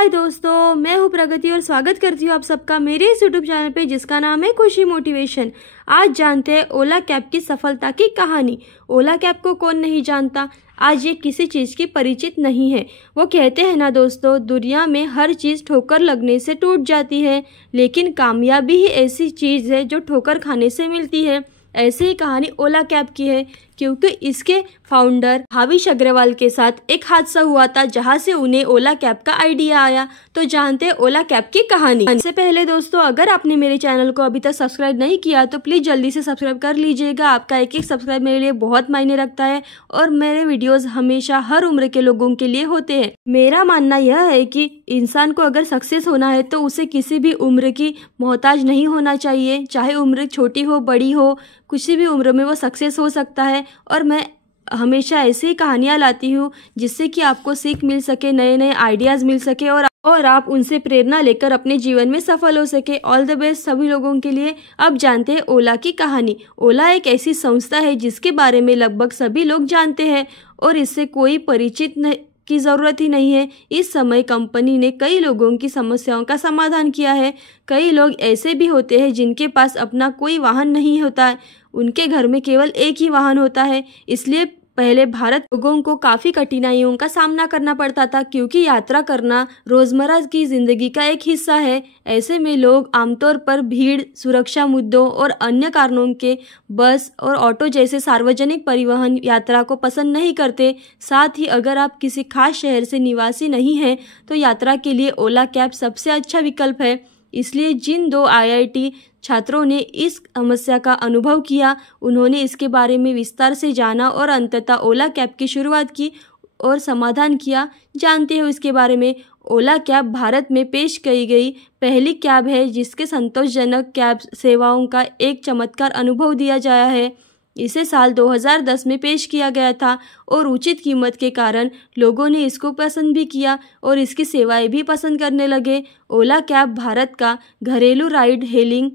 हाय दोस्तों, मैं हूँ प्रगति और स्वागत करती हूँ आप सबका मेरे इस यूट्यूब चैनल पे जिसका नाम है खुशी मोटिवेशन। आज जानते हैं ओला कैब की सफलता की कहानी। ओला कैब को कौन नहीं जानता, आज ये किसी चीज़ की परिचित नहीं है। वो कहते हैं ना दोस्तों, दुनिया में हर चीज़ ठोकर लगने से टूट जाती है, लेकिन कामयाबी ही ऐसी चीज़ है जो ठोकर खाने से मिलती है। ऐसी ही कहानी ओला कैब की है, क्योंकि इसके फाउंडर भाविश अग्रवाल के साथ एक हादसा हुआ था जहां से उन्हें ओला कैब का आइडिया आया। तो जानते हैं ओला कैब की कहानी। इससे पहले दोस्तों, अगर आपने मेरे चैनल को अभी तक सब्सक्राइब नहीं किया तो प्लीज जल्दी से सब्सक्राइब कर लीजिएगा। आपका एक एक सब्सक्राइब मेरे लिए बहुत मायने रखता है और मेरे वीडियोज हमेशा हर उम्र के लोगों के लिए होते हैं। मेरा मानना यह है कि इंसान को अगर सक्सेस होना है तो उसे किसी भी उम्र की मोहताज नहीं होना चाहिए, चाहे उम्र छोटी हो बड़ी हो, किसी भी उम्र में वो सक्सेस हो सकता है। और मैं हमेशा ऐसी ही कहानियाँ लाती हूँ जिससे कि आपको सीख मिल सके, नए नए आइडियाज़ मिल सके और आप उनसे प्रेरणा लेकर अपने जीवन में सफल हो सके। ऑल द बेस्ट सभी लोगों के लिए। अब जानते हैं ओला की कहानी। ओला एक ऐसी संस्था है जिसके बारे में लगभग सभी लोग जानते हैं और इससे कोई परिचित की ज़रूरत ही नहीं है। इस समय कंपनी ने कई लोगों की समस्याओं का समाधान किया है। कई लोग ऐसे भी होते हैं जिनके पास अपना कोई वाहन नहीं होता है, उनके घर में केवल एक ही वाहन होता है। इसलिए पहले भारत लोगों को काफ़ी कठिनाइयों का सामना करना पड़ता था, क्योंकि यात्रा करना रोज़मर्रा की ज़िंदगी का एक हिस्सा है। ऐसे में लोग आमतौर पर भीड़, सुरक्षा मुद्दों और अन्य कारणों के बस और ऑटो जैसे सार्वजनिक परिवहन यात्रा को पसंद नहीं करते। साथ ही अगर आप किसी खास शहर से निवासी नहीं हैं तो यात्रा के लिए ओला कैब सबसे अच्छा विकल्प है। इसलिए जिन दो IIT छात्रों ने इस समस्या का अनुभव किया, उन्होंने इसके बारे में विस्तार से जाना और अंततः ओला कैब की शुरुआत की और समाधान किया। जानते हो इसके बारे में। ओला कैब भारत में पेश की गई पहली कैब है जिसके संतोषजनक कैब सेवाओं का एक चमत्कार अनुभव दिया गया है। इसे साल 2010 में पेश किया गया था और उचित कीमत के कारण लोगों ने इसको पसंद भी किया और इसकी सेवाएं भी पसंद करने लगे। ओला कैब भारत का घरेलू राइड हेलिंग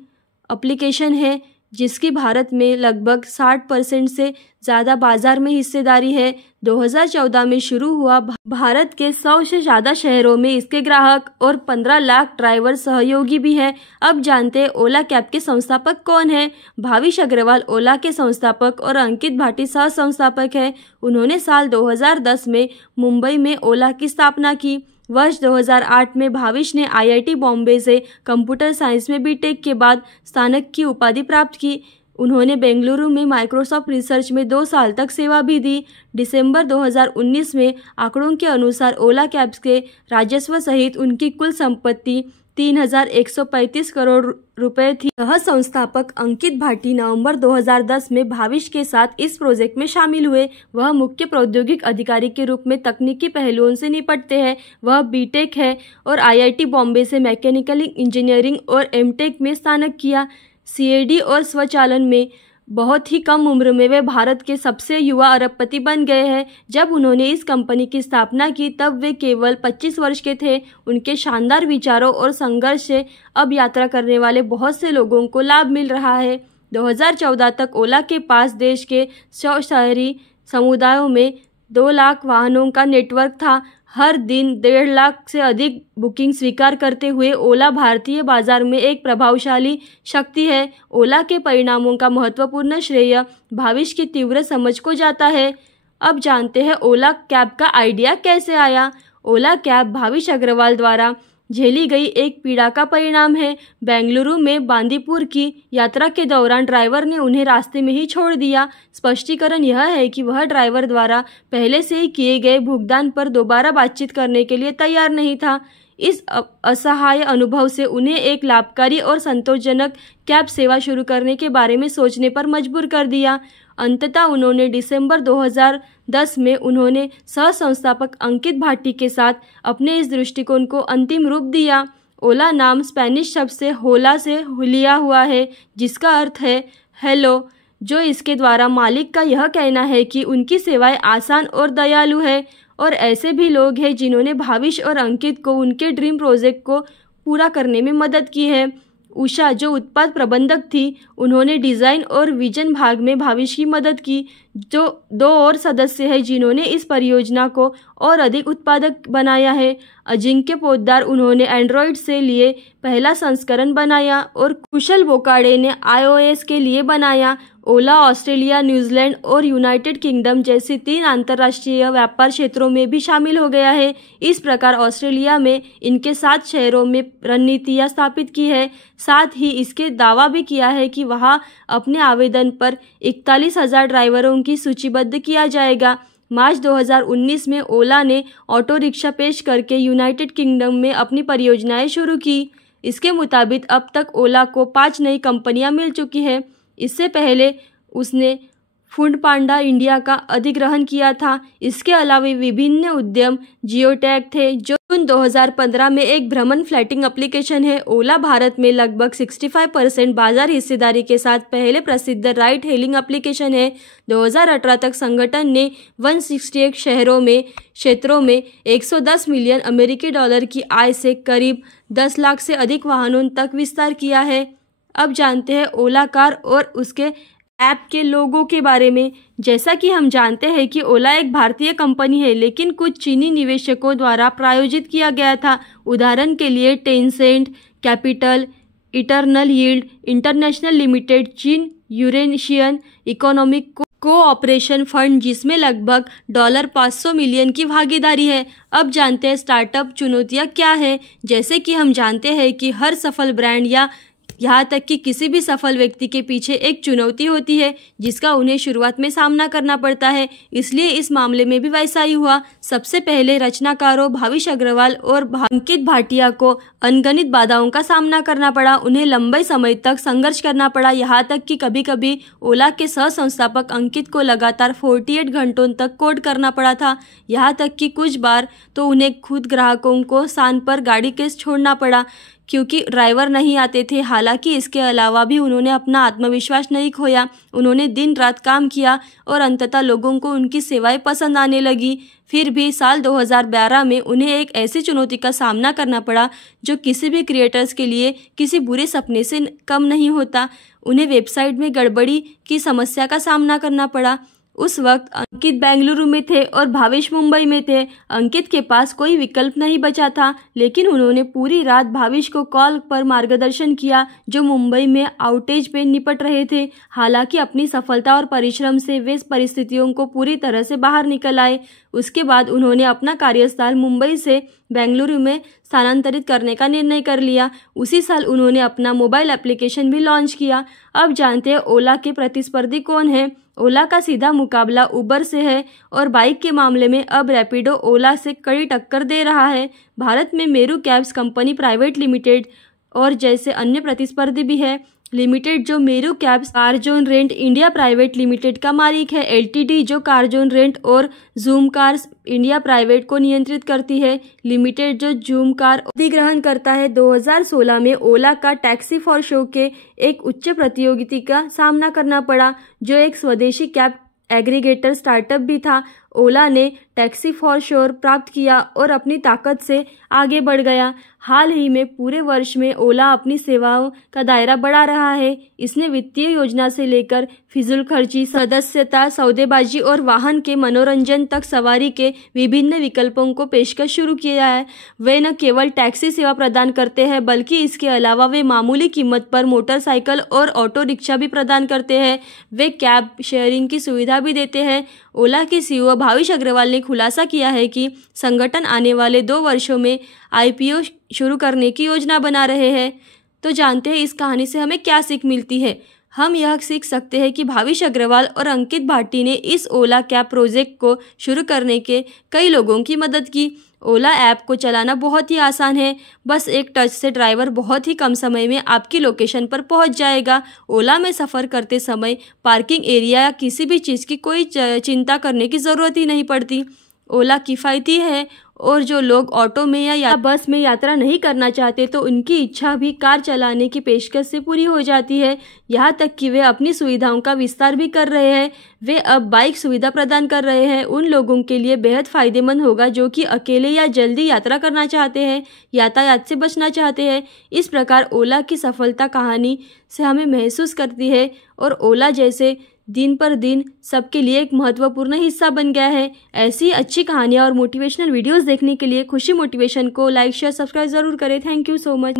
एप्लीकेशन है जिसकी भारत में लगभग 60% से ज़्यादा बाजार में हिस्सेदारी है। 2014 में शुरू हुआ, भारत के 100 से ज़्यादा शहरों में इसके ग्राहक और 15 लाख ड्राइवर सहयोगी भी हैं। अब जानते हैं ओला कैब के संस्थापक कौन है। भाविश अग्रवाल ओला के संस्थापक और अंकित भाटी सह संस्थापक है। उन्होंने साल 2010 में मुंबई में ओला की स्थापना की। वर्ष 2008 में भाविश ने IIT बॉम्बे से कंप्यूटर साइंस में BTech के बाद स्नातक की उपाधि प्राप्त की। उन्होंने बेंगलुरु में माइक्रोसॉफ्ट रिसर्च में 2 साल तक सेवा भी दी। दिसंबर 2019 में आंकड़ों के अनुसार ओला कैब्स के राजस्व सहित उनकी कुल संपत्ति 3,135 करोड़ रुपए थी। यह संस्थापक अंकित भाटी नवंबर 2010 में भाविश के साथ इस प्रोजेक्ट में शामिल हुए। वह मुख्य प्रौद्योगिक अधिकारी के रूप में तकनीकी पहलुओं से निपटते हैं। वह BTech है और IIT बॉम्बे से मैकेनिकल इंजीनियरिंग और MTech में स्नातक किया। CAD और स्वचालन में बहुत ही कम उम्र में वे भारत के सबसे युवा अरबपति बन गए हैं। जब उन्होंने इस कंपनी की स्थापना की तब वे केवल 25 वर्ष के थे। उनके शानदार विचारों और संघर्ष से अब यात्रा करने वाले बहुत से लोगों को लाभ मिल रहा है। 2014 तक ओला के पास देश के 100 शहरी समुदायों में 2 लाख वाहनों का नेटवर्क था। हर दिन 1.5 लाख से अधिक बुकिंग स्वीकार करते हुए ओला भारतीय बाजार में एक प्रभावशाली शक्ति है। ओला के परिणामों का महत्वपूर्ण श्रेय भाविश की तीव्र समझ को जाता है। अब जानते हैं ओला कैब का आइडिया कैसे आया। ओला कैब भाविश अग्रवाल द्वारा झेली गई एक पीड़ा का परिणाम है। बेंगलुरु में बांदीपुर की यात्रा के दौरान ड्राइवर ने उन्हें रास्ते में ही छोड़ दिया। स्पष्टीकरण यह है कि वह ड्राइवर द्वारा पहले से ही किए गए भुगतान पर दोबारा बातचीत करने के लिए तैयार नहीं था। इस असहाय अनुभव से उन्हें एक लाभकारी और संतोषजनक कैब सेवा शुरू करने के बारे में सोचने पर मजबूर कर दिया। अंततः उन्होंने दिसंबर 2010 में उन्होंने सह संस्थापक अंकित भाटी के साथ अपने इस दृष्टिकोण को अंतिम रूप दिया। ओला नाम स्पेनिश शब्द से होला से लिया हुआ है, जिसका अर्थ है हेलो, जो इसके द्वारा मालिक का यह कहना है कि उनकी सेवाएं आसान और दयालु है। और ऐसे भी लोग हैं जिन्होंने भाविश और अंकित को उनके ड्रीम प्रोजेक्ट को पूरा करने में मदद की है। उषा, जो उत्पाद प्रबंधक थी, उन्होंने डिज़ाइन और विजन भाग में भाविश की मदद की, जो 2 और सदस्य हैं जिन्होंने इस परियोजना को और अधिक उत्पादक बनाया है। अजिंक्य पोद्दार, उन्होंने एंड्रॉयड से लिए पहला संस्करण बनाया और कुशल बोकाडे ने iOS के लिए बनाया। ओला ऑस्ट्रेलिया, न्यूजीलैंड और यूनाइटेड किंगडम जैसे 3 अंतर्राष्ट्रीय व्यापार क्षेत्रों में भी शामिल हो गया है। इस प्रकार ऑस्ट्रेलिया में इनके 7 शहरों में रणनीतियाँ स्थापित की है। साथ ही इसके दावा भी किया है कि वहाँ अपने आवेदन पर 41,000 ड्राइवरों की सूचीबद्ध किया जाएगा। मार्च 2019 में ओला ने ऑटो रिक्शा पेश करके यूनाइटेड किंगडम में अपनी परियोजनाएं शुरू की। इसके मुताबिक अब तक ओला को 5 नई कंपनियां मिल चुकी है। इससे पहले उसने फूड पांडा इंडिया का अधिग्रहण किया था। इसके अलावा विभिन्न उद्यम जियोटैग थे, जो 2015 में एक भ्रमण फ्लाइटिंग एप्लीकेशन है। ओला भारत में लगभग 65% बाजार हिस्सेदारी के साथ पहले प्रसिद्ध राइड हेलिंग एप्लीकेशन है। 2018 तक संगठन ने 168 शहरों में क्षेत्रों में 110 मिलियन अमेरिकी डॉलर की आय से करीब 10 लाख से अधिक वाहनों तक विस्तार किया है। अब जानते हैं ओला कार और उसके ऐप के लोगों के बारे में। जैसा कि हम जानते हैं कि ओला एक भारतीय कंपनी है, लेकिन कुछ चीनी निवेशकों द्वारा प्रायोजित किया गया था। उदाहरण के लिए Tencent capital, eternal yield international limited, चीन यूरेशियन इकोनॉमिक कोऑपरेशन फंड, जिसमें लगभग $500 मिलियन की भागीदारी है। अब जानते हैं स्टार्टअप चुनौतियां क्या है। जैसे कि हम जानते हैं कि हर सफल ब्रांड या यहाँ तक कि किसी भी सफल व्यक्ति के पीछे एक चुनौती होती है जिसका उन्हें शुरुआत में सामना करना पड़ता है। इसलिए इस मामले में भी वैसा ही हुआ। सबसे पहले रचनाकारों भाविश अग्रवाल और अंकित भाटिया को अनगिनत बाधाओं का सामना करना पड़ा। उन्हें लंबे समय तक संघर्ष करना पड़ा, यहाँ तक कि कभी कभी ओला के सह संस्थापक अंकित को लगातार 48 घंटों तक कोड करना पड़ा था। यहाँ तक कि कुछ बार तो उन्हें खुद ग्राहकों को स्थान पर गाड़ी के छोड़ना पड़ा क्योंकि ड्राइवर नहीं आते थे। हालांकि इसके अलावा भी उन्होंने अपना आत्मविश्वास नहीं खोया। उन्होंने दिन रात काम किया और अंततः लोगों को उनकी सेवाएं पसंद आने लगी। फिर भी साल 2012 में उन्हें एक ऐसी चुनौती का सामना करना पड़ा जो किसी भी क्रिएटर्स के लिए किसी बुरे सपने से कम नहीं होता। उन्हें वेबसाइट में गड़बड़ी की समस्या का सामना करना पड़ा। उस वक्त अंकित बेंगलुरु में थे और भाविश मुंबई में थे। अंकित के पास कोई विकल्प नहीं बचा था, लेकिन उन्होंने पूरी रात भाविश को कॉल पर मार्गदर्शन किया जो मुंबई में आउटेज पे निपट रहे थे। हालांकि अपनी सफलता और परिश्रम से वे परिस्थितियों को पूरी तरह से बाहर निकल आए। उसके बाद उन्होंने अपना कार्यस्थल मुंबई से बेंगलुरु में स्थानांतरित करने का निर्णय कर लिया। उसी साल उन्होंने अपना मोबाइल एप्लीकेशन भी लॉन्च किया। अब जानते हैं ओला के प्रतिस्पर्धी कौन है। ओला का सीधा मुकाबला उबर से है और बाइक के मामले में अब रैपिडो ओला से कड़ी टक्कर दे रहा है। भारत में Meru cabs company private limited और जैसे अन्य प्रतिस्पर्धी भी है लिमिटेड, जो Meru cabs Carzonrent India private limited का मालिक है। एलटीडी जो कारजोन रेंट और जूम कार्स इंडिया प्राइवेट को नियंत्रित करती है। लिमिटेड जो जूम कार अधिग्रहण करता है। 2016 में ओला का टैक्सी फॉर शो के एक उच्च प्रतियोगिता का सामना करना पड़ा, जो एक स्वदेशी कैब एग्रीगेटर स्टार्टअप भी था। ओला ने टैक्सी फॉर शोर प्राप्त किया और अपनी ताकत से आगे बढ़ गया। हाल ही में पूरे वर्ष में ओला अपनी सेवाओं का दायरा बढ़ा रहा है। इसने वित्तीय योजना से लेकर फिजूल खर्ची, सदस्यता, सौदेबाजी और वाहन के मनोरंजन तक सवारी के विभिन्न विकल्पों को पेशकश शुरू किया है। वे न केवल टैक्सी सेवा प्रदान करते हैं, बल्कि इसके अलावा वे मामूली कीमत पर मोटरसाइकिल और ऑटो रिक्शा भी प्रदान करते हैं। वे कैब शेयरिंग की सुविधा भी देते हैं। ओला के सीईओ भाविश अग्रवाल ने खुलासा किया है कि संगठन आने वाले 2 वर्षों में आईपीओ शुरू करने की योजना बना रहे हैं। तो जानते हैं इस कहानी से हमें क्या सीख मिलती है। हम यह सीख सकते हैं कि भाविश अग्रवाल और अंकित भाटी ने इस ओला कैब प्रोजेक्ट को शुरू करने के कई लोगों की मदद की। ओला ऐप को चलाना बहुत ही आसान है। बस एक टच से ड्राइवर बहुत ही कम समय में आपकी लोकेशन पर पहुंच जाएगा। ओला में सफ़र करते समय पार्किंग एरिया या किसी भी चीज़ की कोई चिंता करने की ज़रूरत ही नहीं पड़ती। ओला किफ़ायती है और जो लोग ऑटो में या बस में यात्रा नहीं करना चाहते तो उनकी इच्छा भी कार चलाने की पेशकश से पूरी हो जाती है। यहाँ तक कि वे अपनी सुविधाओं का विस्तार भी कर रहे हैं। वे अब बाइक सुविधा प्रदान कर रहे हैं। उन लोगों के लिए बेहद फायदेमंद होगा जो कि अकेले या जल्दी यात्रा करना चाहते हैं, यातायात से बचना चाहते हैं। इस प्रकार ओला की सफलता कहानी से हमें महसूस करती है और ओला जैसे दिन पर दिन सबके लिए एक महत्वपूर्ण हिस्सा बन गया है। ऐसी अच्छी कहानियाँ और मोटिवेशनल वीडियोस देखने के लिए खुशी मोटिवेशन को लाइक शेयर सब्सक्राइब ज़रूर करें। Thank you so much.